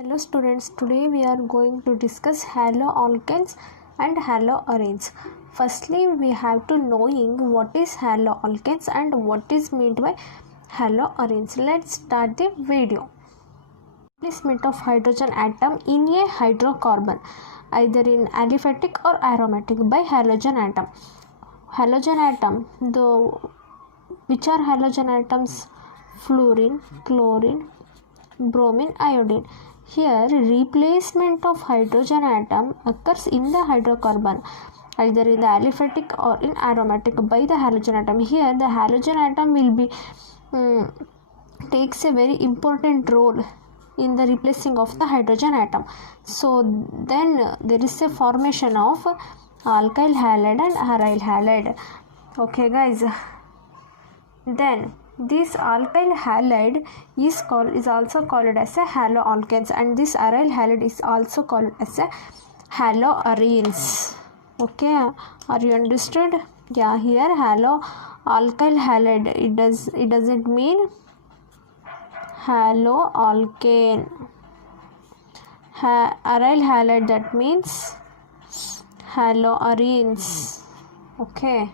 Hello students, today we are going to discuss haloalkanes and haloarenes. Firstly, we have to knowing what is haloalkanes and what is meant by haloarenes. Let's start the video. Placement of hydrogen atom in a hydrocarbon, either in aliphatic or aromatic, by halogen atom. Halogen atom, which are halogen atoms? Fluorine, chlorine, bromine, iodine. Here, replacement of hydrogen atom occurs in the hydrocarbon, either in the aliphatic or in aromatic, by the halogen atom. Here, the halogen atom will be takes a very important role in the replacing of the hydrogen atom. So then there is a formation of alkyl halide and aryl halide. Okay, guys. Then this alkyl halide is also called as a haloalkanes, and this aryl halide is also called as a haloarenes. Okay, are you understood? Yeah, here alkyl halide, it doesn't mean haloalkane. Aryl halide, that means haloarenes. Okay.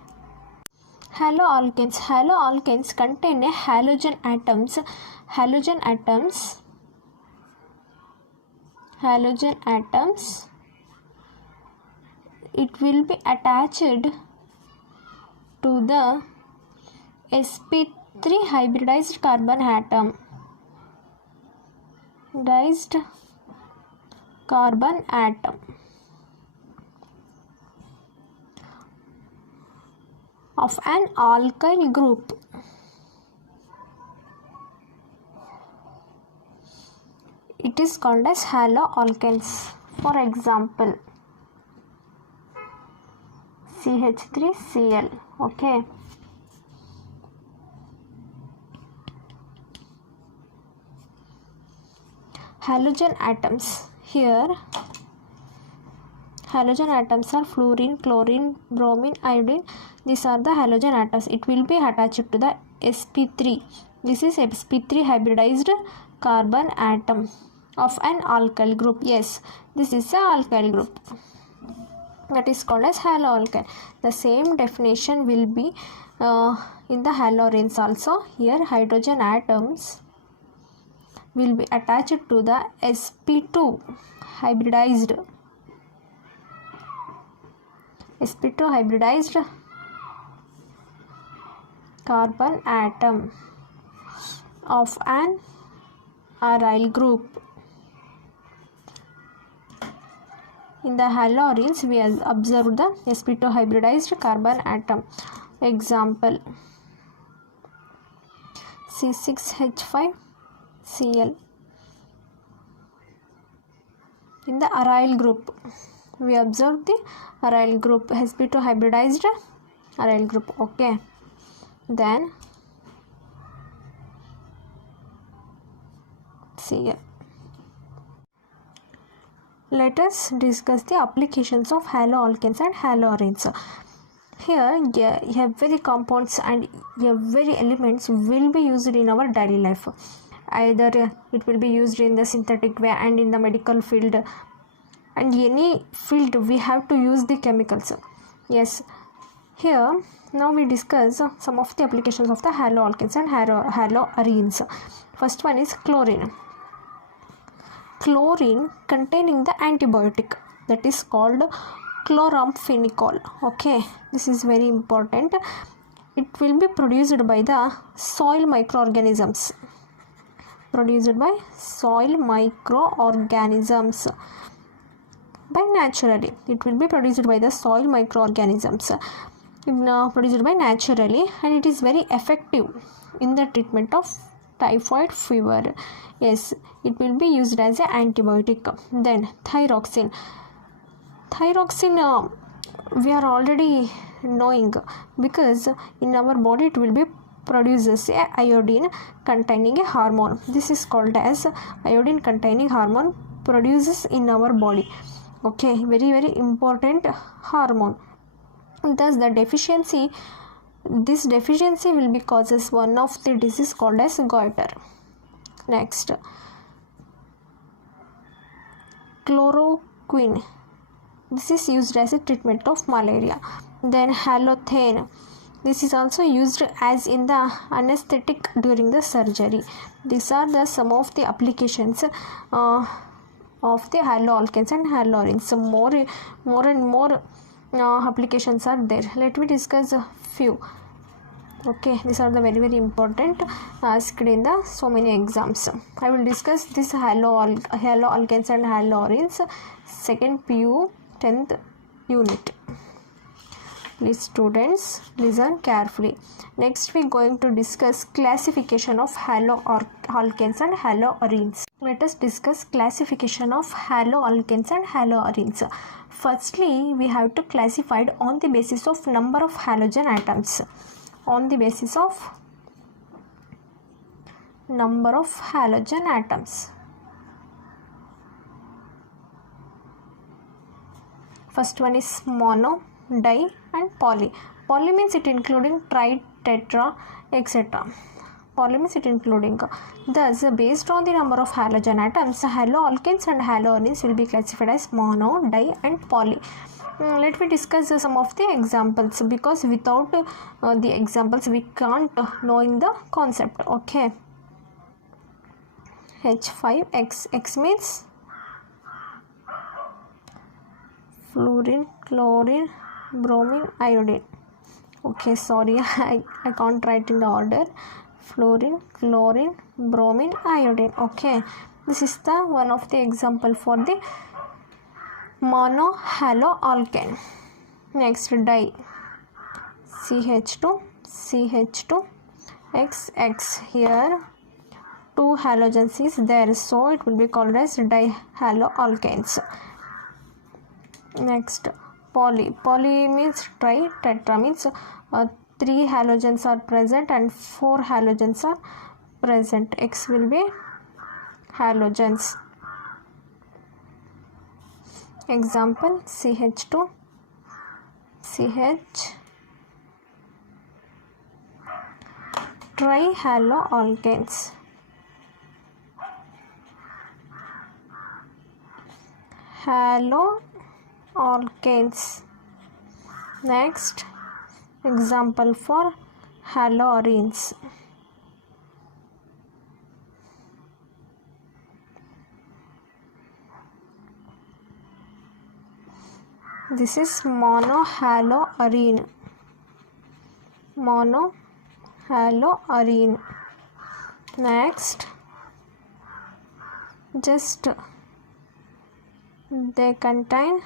Haloalkanes contain a halogen atoms. It will be attached to the sp3 hybridized carbon atom. Of an alkyl group. It is called as haloalkanes. For example, CH3Cl. Okay. Halogen atoms. Here, halogen atoms are fluorine, chlorine, bromine, iodine. These are the halogen atoms. It will be attached to the sp3. This is sp3 hybridized carbon atom of an alkyl group. Yes, this is an alkyl group. That is called as haloalkane. The same definition will be in the haloarenes also. Here, hydrogen atoms will be attached to the sp2 hybridized carbon atom of an aryl group. In the haloarenes, we observe the sp2 hybridized carbon atom. Example, C6H5Cl. In the aryl group, we observe the aryl group, sp2 hybridized aryl group. Okay. Then Cl. Let us discuss the applications of haloalkanes and haloarenes. Here, every compounds and every elements will be used in our daily life. Either it will be used in the synthetic way and in the medical field, and any field we have to use the chemicals. Yes. Here, now we discuss some of the applications of the haloalkanes and haloarenes. First one is chlorine. Chlorine containing the antibiotic, that is called chloramphenicol. Okay, this is very important. It will be produced by the soil microorganisms. By naturally. It will be produced by the soil microorganisms. Produced by naturally, and it is very effective in the treatment of typhoid fever. Yes, it will be used as an antibiotic. Then thyroxine. We are already knowing, because in our body it will be produces a iodine containing a hormone. This is called as iodine containing hormone produces in our body. Okay, very important hormone. Thus this deficiency will be causes one of the disease called as goiter. Next, chloroquine. This is used as a treatment of malaria. Then halothane. This is also used as in the anesthetic during the surgery. These are the some of the applications of the haloalkanes and haloarenes. So more and more applications are there. Let me discuss a few. Okay, these are the very important asked in the so many exams. I will discuss this haloalkanes and haloarenes, second PU 10th unit. Please students listen carefully. Next we are going to discuss classification of haloalkanes and haloarenes. Let us discuss classification of haloalkanes and haloarenes. Firstly, we have to classify on the basis of number of halogen atoms. On the basis of number of halogen atoms. First one is mono, di and poly. Poly means it including tri, tetra, etc. Poly means it including. Thus, based on the number of halogen atoms, haloalkanes and haloarenes will be classified as mono, di and poly. Let me discuss some of the examples, because without the examples we can't knowing the concept. Okay. H5X. X means fluorine, chlorine, bromine, iodine. Okay, sorry, I can't write in the order. Fluorine, chlorine, bromine, iodine. Okay, this is the one of the example for the monohaloalkane. Next, di. CH2, CH2, XX. Here 2 halogens is there, so it will be called as dihaloalkanes. Next, poly. Poly means tri, tetra means 3 halogens are present and 4 halogens are present. X will be halogens. Example, CH2, CH, trihaloalkanes. Haloalkanes. Next, example for haloarenes. This is monohaloarene. Monohaloarene. Next, just they contain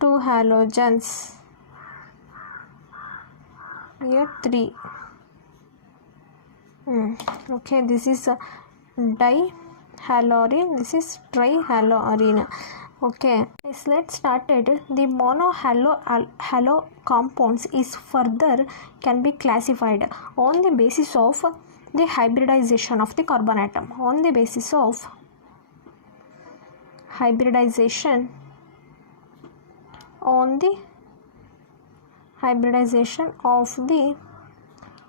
2 halogens. Here 3. Okay, this is a dihaloarene. This is trihaloarene. Okay, let's start it. The monohalo compounds is further can be classified on the basis of the hybridization of the carbon atom. On the basis of hybridization of the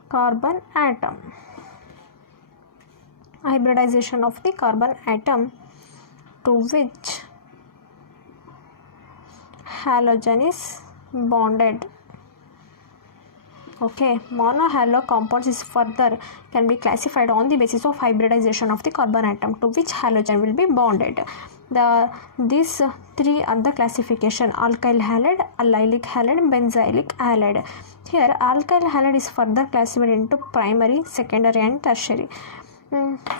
carbon atom. Hybridization of the carbon atom to which halogen is bonded. Okay, monohalo compounds is further can be classified on the basis of hybridization of the carbon atom to which halogen will be bonded. These 3 are the classification: alkyl halide, allylic halide, benzylic halide. Here alkyl halide is further classified into primary, secondary and tertiary.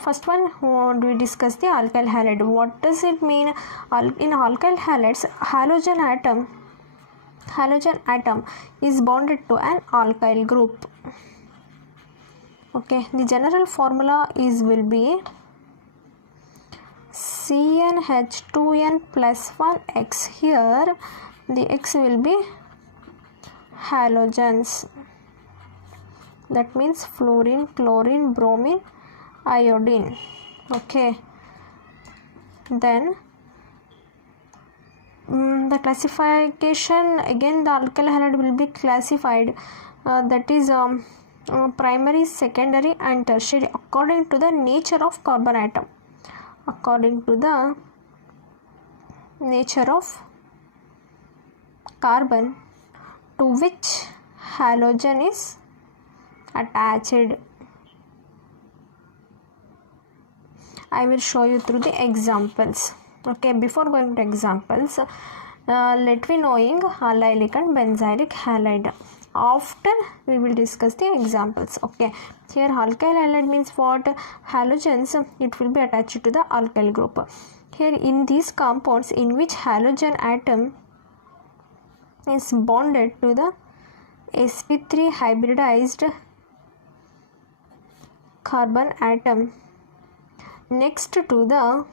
First one, we discuss the alkyl halide. What does it mean? In alkyl halides, halogen atom is bonded to an alkyl group. Okay, the general formula will be CnH2n plus 1x. Here the X will be halogens. That means fluorine, chlorine, bromine, iodine. Okay, then the classification, again the alkyl halide will be classified that is primary, secondary and tertiary according to the nature of carbon atom. According to the nature of carbon to which halogen is attached. I will show you through the examples. Okay, before going to examples, let me knowing allylic and benzylic halide. After we will discuss the examples. Okay, here alkyl halide means what? Halogens, it will be attached to the alkyl group. Here in these compounds in which halogen atom is bonded to the sp3 hybridized carbon atom next to the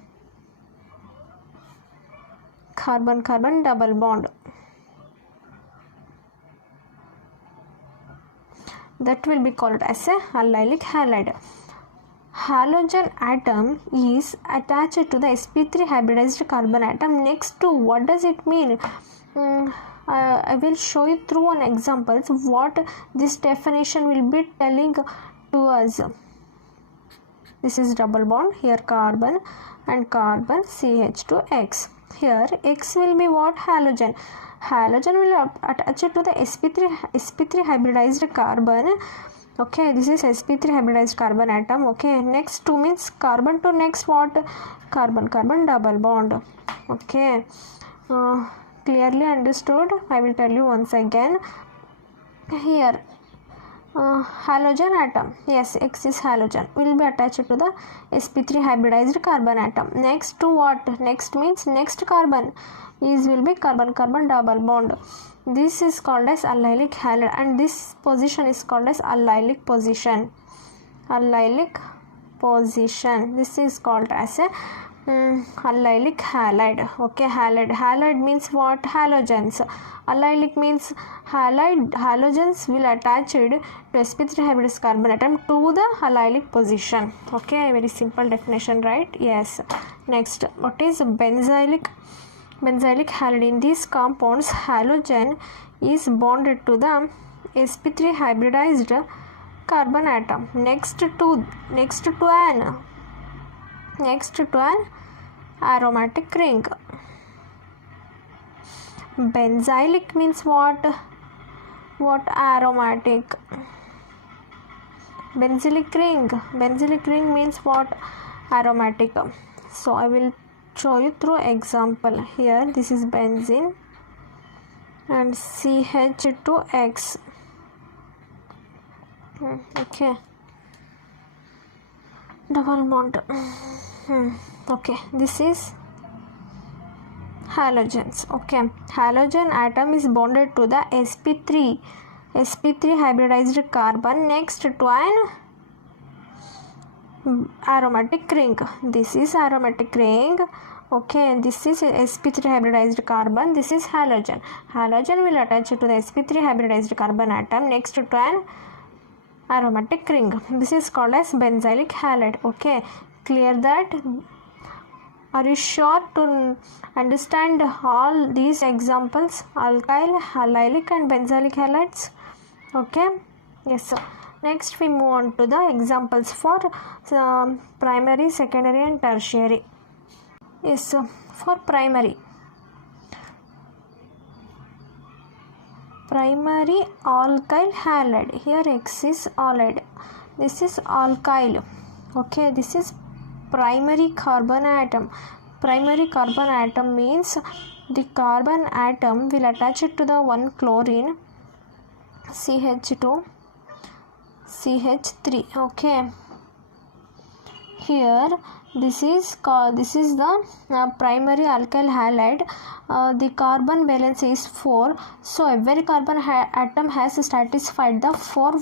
carbon-carbon double bond, that will be called as a allylic halide. Halogen atom is attached to the sp3 hybridized carbon atom next to, what does it mean? I will show you through an examples what this definition will be telling to us. This is double bond, here carbon and carbon CH2X. Here X will be what? Halogen. Halogen will attach to the sp3 hybridized carbon. Okay, this is sp3 hybridized carbon atom. Okay, next 2 means carbon to next what? Carbon-carbon double bond. Okay, clearly understood? I will tell you once again. Here halogen atom, yes, X is halogen, will be attached to the sp3 hybridized carbon atom next to what? Next means next carbon is will be carbon-carbon double bond. This is called as allylic halide and this position is called as allylic position. Allylic position, this is called as a allylic halide. Okay, halide means what? Halogens. Allylic means halogens will attach to sp3 hybridized carbon atom to the allylic position. Okay, very simple definition, right? Yes. Next, what is benzylic halide? In these compounds halogen is bonded to the sp3 hybridized carbon atom next to an aromatic ring. Benzylic means what? Aromatic. Benzylic ring means what? Aromatic. So I will show you through example. Here this is benzene and CH2X. Okay, double bond. Okay, this is halogens. Okay, halogen atom is bonded to the sp3 hybridized carbon next to an aromatic ring. This is aromatic ring. Okay, this is sp3 hybridized carbon, this is halogen. Halogen will attach to the sp3 hybridized carbon atom next to an aromatic ring. This is called as benzylic halide. Okay, clear that? Are you sure to understand all these examples? Alkyl, allylic and benzylic halides. Okay, yes sir. Next we move on to the examples for primary, secondary and tertiary. Yes sir. For primary alkyl halide, here X is alide, this is alkyl. Okay, this is primary carbon atom. Primary carbon atom means the carbon atom will attach it to the one chlorine CH2 CH3. Okay, here this is the primary alkyl halide. The carbon valence is 4, so every carbon atom has satisfied the 4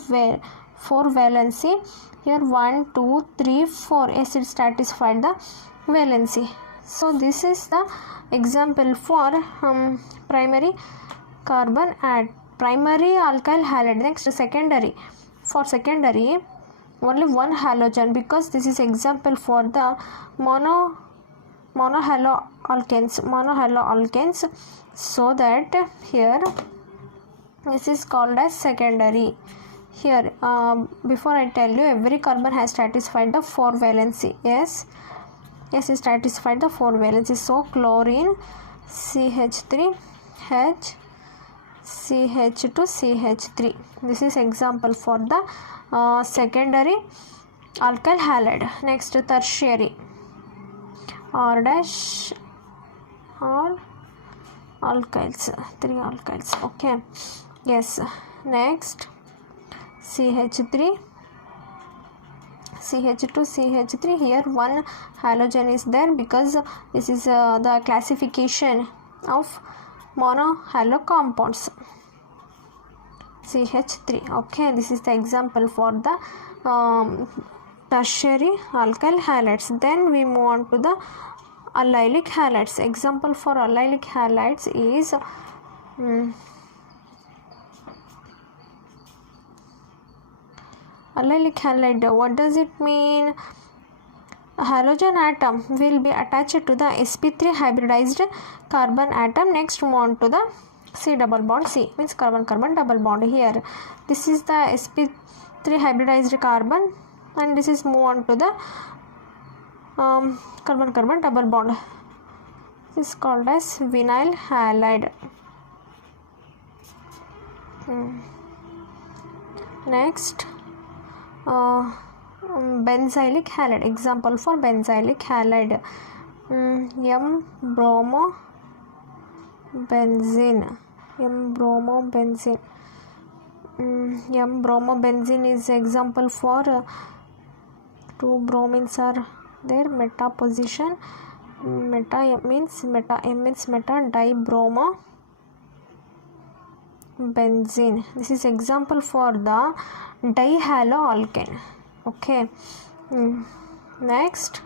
valency. Here 1 2 3 4, yes, it satisfied the valency. So this is the example for primary alkyl halide. Next, secondary. For secondary, only one halogen, because this is example for the monohaloalkanes. So that here this is called as secondary. Here before I tell you, every carbon has satisfied the 4 valency. Yes, it satisfied the 4 valency. So chlorine CH3 H CH2 CH3. This is example for the secondary alkyl halide. Next, tertiary R dash or alkyls, 3 alkyls. Okay, yes. Next, CH3 CH2 CH3. Here one halogen is there because this is the classification of monohalo compounds. CH3. Okay, this is the example for the tertiary alkyl halides. Then we move on to the allylic halides. Example for allylic halides is allylic halide. What does it mean? A halogen atom will be attached to the sp3 hybridized carbon atom. Next, move on to the C double bond. C means carbon-carbon double bond. Here, this is the sp3 hybridized carbon, and this is move on to the carbon-carbon double bond. This is called as vinyl halide. Next, benzylic halide. Example for benzylic halide, M-bromobenzene. M-bromobenzene. M-bromobenzene is example for two bromines are there, meta position. Meta means meta, M means meta, dibenzene. This is example for the dihaloalkane. Okay. Next,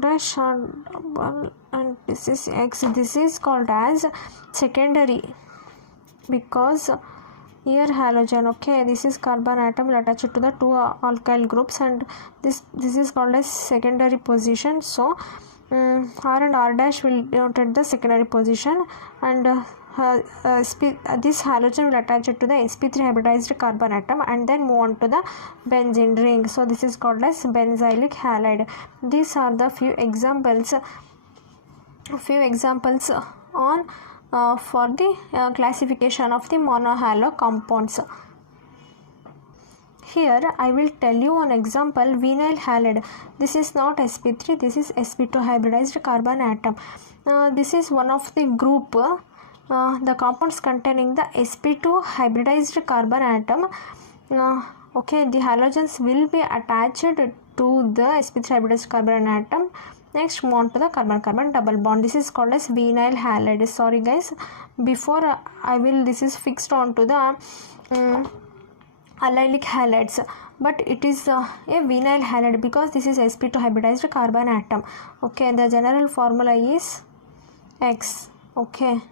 dash and this is X. This is called as secondary because here halogen. Okay, this is carbon atom will attach it to the two alkyl groups, and this is called as secondary position. So R and R dash will denote the secondary position, and this halogen will attach it to the sp3 hybridized carbon atom and then move on to the benzene ring. So this is called as benzylic halide. These are the few examples on for the classification of the monohalo compounds. Here I will tell you an example, vinyl halide. This is not sp3, this is sp2 hybridized carbon atom. This is one of the group, the compounds containing the sp2 hybridized carbon atom. Okay, the halogens will be attached to the sp3 hybridized carbon atom. Next, move on to the carbon-carbon double bond. This is called as vinyl halide. Sorry guys, before this is fixed on to the allylic halides, but it is a vinyl halide because this is sp2 hybridized carbon atom. Okay, the general formula is X. Okay,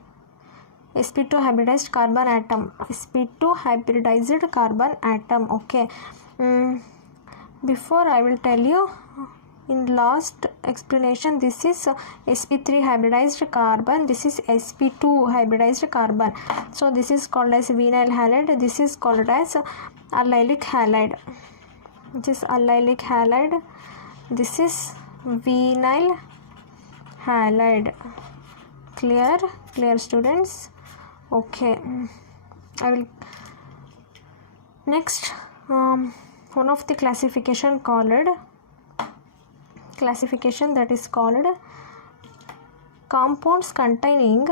sp2 hybridized carbon atom, sp2 hybridized carbon atom. Okay, before I will tell you in last explanation, this is sp3 hybridized carbon, this is sp2 hybridized carbon. So this is called as vinyl halide, this is called as allylic halide. This is allylic halide, this is vinyl halide. Clear students? Okay, I will next one of the classification that is called compounds containing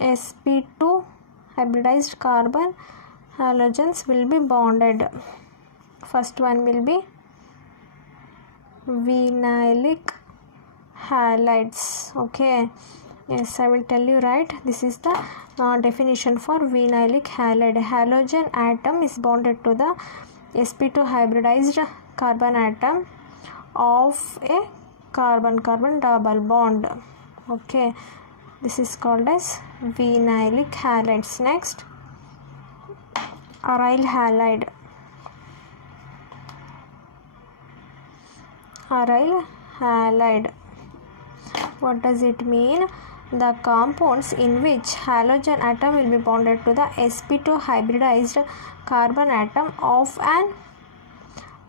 sp2 hybridized carbon halogens will be bonded. First one will be vinylic halides. Okay, yes, I will tell you, right? This is the definition for vinylic halide. Halogen atom is bonded to the sp2 hybridized carbon atom of a carbon-carbon double bond. Okay, this is called as vinylic halides. Next, aryl halide. Aryl halide. What does it mean? the compounds in which halogen atom will be bonded to the sp2 hybridized carbon atom of an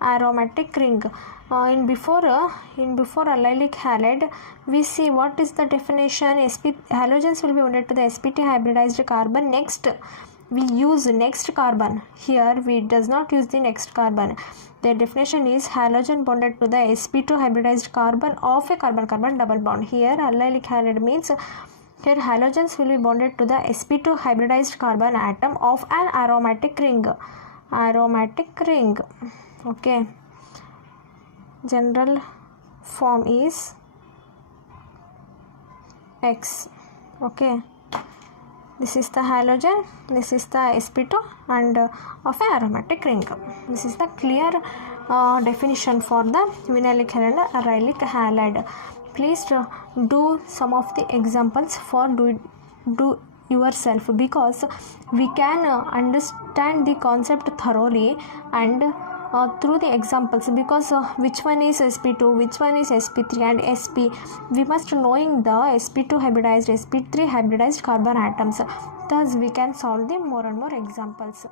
aromatic ring. In before allylic halide, we see what is the definition. Halogens will be bonded to the sp2 hybridized carbon. Next we use next carbon. Here we does not use the next carbon. The definition is halogen bonded to the sp2 hybridized carbon of a carbon-carbon double bond. Here allylic halide means here halogens will be bonded to the sp2 hybridized carbon atom of an aromatic ring. Okay. General form is X. Okay. This is the halogen, this is the sp2 and of an aromatic ring. This is the clear definition for the vinylic halide and allylic halide. Please do some of the examples for do yourself, because we can understand the concept thoroughly and through the examples, because which one is sp2, which one is sp3 and sp, we must knowing the sp2 hybridized, sp3 hybridized carbon atoms. Thus we can solve the more and more examples.